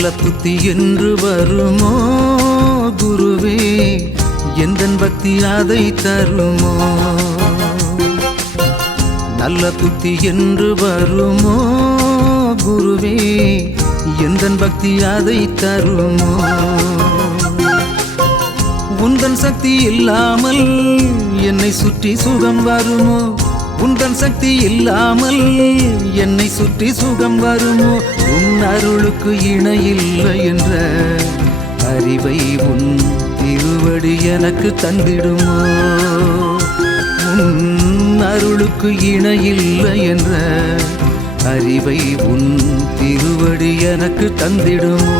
நல்ல புத்தி என்று வருமோ குருவே, எந்தன் பக்தி அதை தருமோ? நல்ல புத்தி என்று வருமோ குருவே, எந்தன் பக்தி அதை தருமோ? உந்தன் சக்தி இல்லாமல் என்னை சுற்றி சுகம் வருமோ? உந்தன் சக்தி இல்லாமல் என்னை சுற்றி சுகம் வருமோ? உன் அருளுக்கு இணையில்லை என்ற அறிவை உன் திருவடி எனக்கு தந்திடுமோ? உன் அருளுக்கு இணையில்லை என்ற அறிவை உன் திருவடி எனக்கு தந்திடுமோ?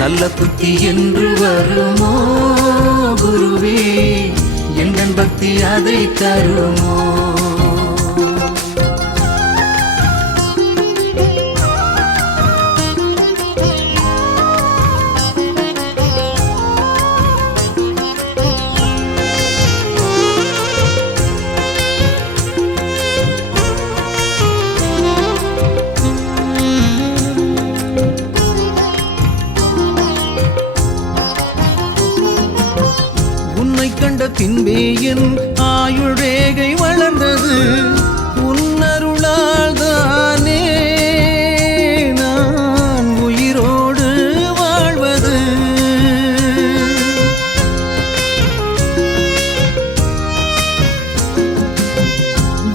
நல்ல புத்தி என்று வருமோ குருவே, எந்தன் பக்தி அதை தருமோ? கண்ட பின்பே என் ஆயுள் ரேகை வளர்ந்தது, உன்னருளால் தானே நான் உயிரோடு வாழ்வது.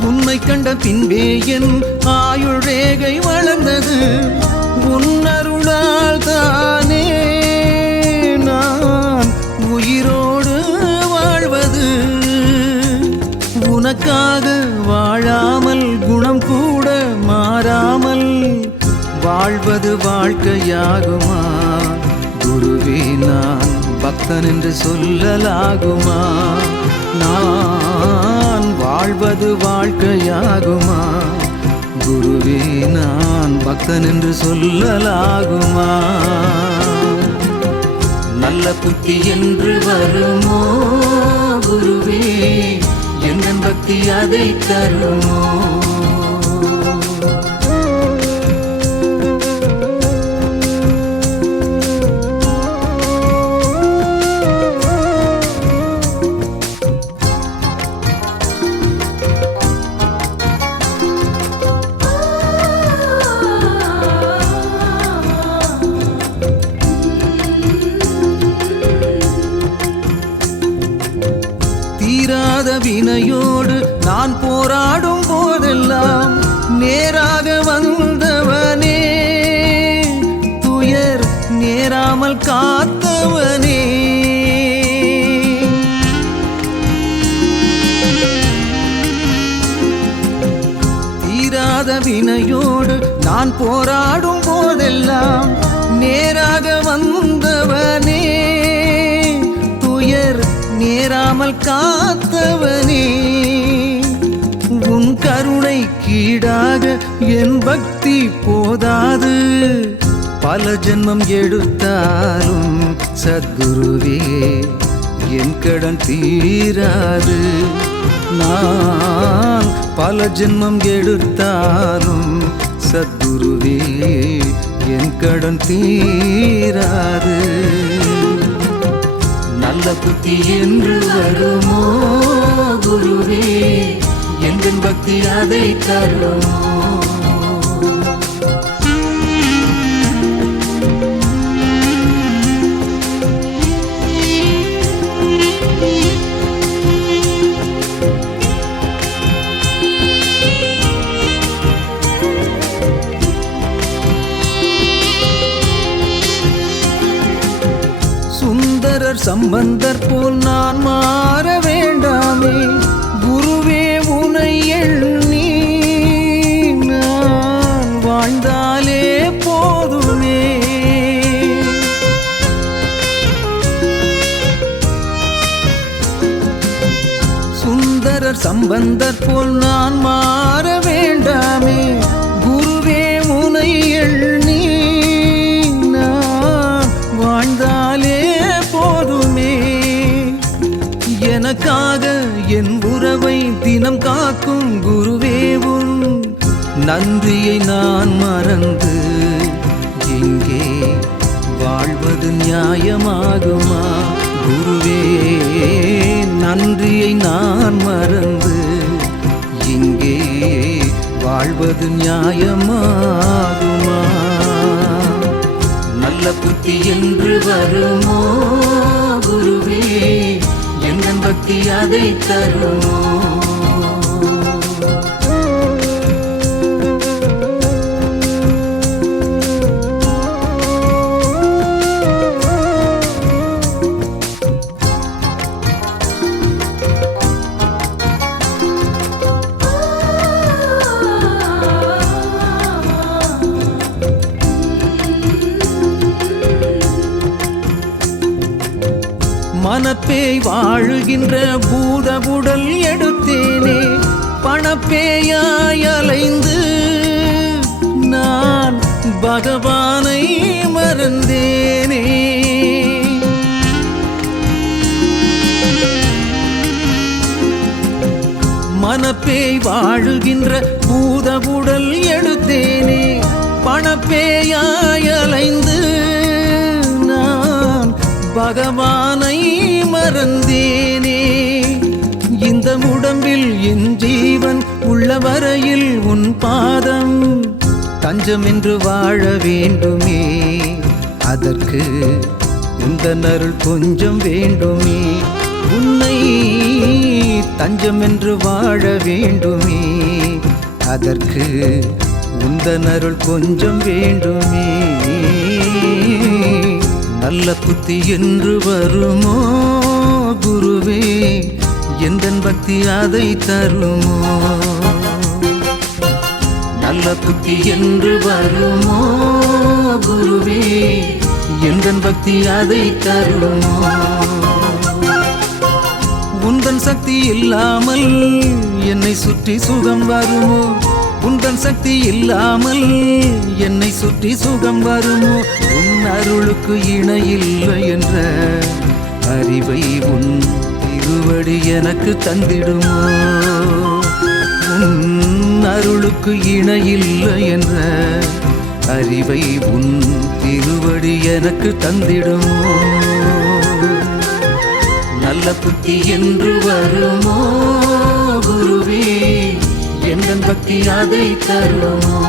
உன்னை கண்ட பின்பே என் ஆயுள் ரேகை வளர்ந்தது, உன்னருளால் தானே நான் உயிரோடு வாழ்வது. உனக்காக வாழாமல் குணம் கூட மாறாமல் வாழ்வது வாழ்க்கையாகுமா குருவே? நான் பக்தன் என்று சொல்லலாகுமா? நான் வாழ்வது வாழ்க்கையாகுமா குருவே? நான் பக்தன் என்று சொல்லலாகுமா? நல்ல புத்தி என்று வருமோ குருவே, எந்தன் பக்தி அதை தருமோ? வினையோடு நான் போராடும் போதெல்லாம் நேராக வந்தவனே, துயர் நேராமல் காத்தவனே. தீராத வினையோடு நான் போராடும் போதெல்லாம் நேராக வந்தவனே, துயர் நேராமல் காத்தவனே. உன் கருணை கீடாக என் பக்தி போதாது, பல ஜென்மம் எடுத்தாலும் சத்குருவே என் கடன் தீராது. நான் பல ஜென்மம் எடுத்தாலும் சத்குருவே என் கடன் தீராது. நல்ல புத்தி என்று வருமோ குருவே, எந்தன் பக்தி அதை தருமோ? சம்பந்தர் போல் நான் மாற வேண்டாமே குருவே, உனை எண்ணி நான் வாழ்ந்தாலே போதுமே. சுந்தரர் சம்பந்தர் போல் நான் மாற வேண்டாமே குருவே, உனை எண்ணி நான் வாழ்ந்தாலே போதுமே. எனக்காக என் உறவை தினம் காக்கும் குருவே, உன் நன்றியை நான் மறந்து வாழ்வது நியாயமாகுமா? குருவே, நன்றியை நான் மறந்து இங்கே வாழ்வது நியாயமாகுமா? நல்ல புத்தி என்று வருமோ குருவே, எங்கள் பக்தி அதை தருமோ? மனப்பேய் வாழுகின்ற பூதபுடல் எடுத்தேனே, பணப்பேயாய் அலைந்து நான் பகவானை மறந்தேனே. மனப்பேய் வாழுகின்ற பூதபுடல் எடுத்தேனே, பணப்பேயாய் அலைந்து நான் பகவானை மறந்தேனே. இந்த உடம்பில் என் ஜீவன் உள்ள வரையில் உன் பாதம் தஞ்சம் என்று வாழ வேண்டுமே. அதற்கு உந்தன் அருள் கொஞ்சம் வேண்டுமே. உன்னை தஞ்சம் என்று வாழ வேண்டுமே. அதற்கு உந்தன் அருள் கொஞ்சம் வேண்டுமே. நல்ல புத்தி என்று வருமோ குருவே, எந்தன் பக்தி அதை தருமோ? நல்ல புத்தி என்று வருமோ குருவே, எந்தன் பக்தி அதை தருமோ? உந்தன் சக்தி இல்லாமல் என்னை சுற்றி சுகம் வருமோ? உந்தன் சக்தி இல்லாமல் என்னை சுற்றி சுகம் வருமோ? உன் அருளுக்கு இணையில்லை என்ற அறிவை உன் திருவடி எனக்கு தந்திடுமோ? உன் அருளுக்கு இணையில்லை என்ற அறிவை உன் திருவடி எனக்கு தந்திடுமோ? நல்ல புத்தி என்று வருமோ குருவே, எந்தன் பக்தி அதை தருமோ?